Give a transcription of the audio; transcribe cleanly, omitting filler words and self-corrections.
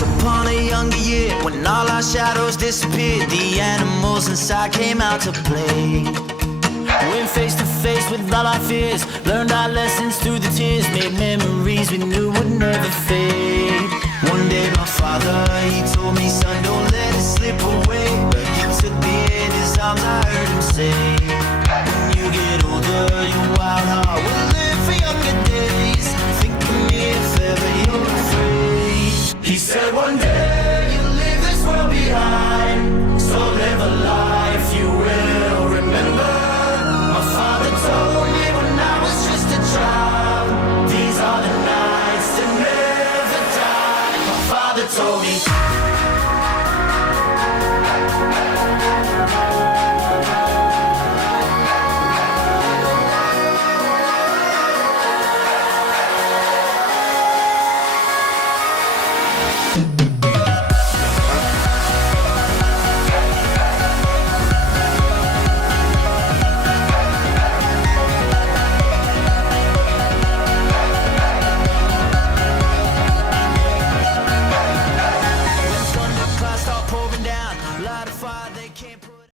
Once upon a younger year, when all our shadows disappeared, the animals inside came out to play. Went face to face with all our fears, learned our lessons through the tears, made memories we knew would never fade.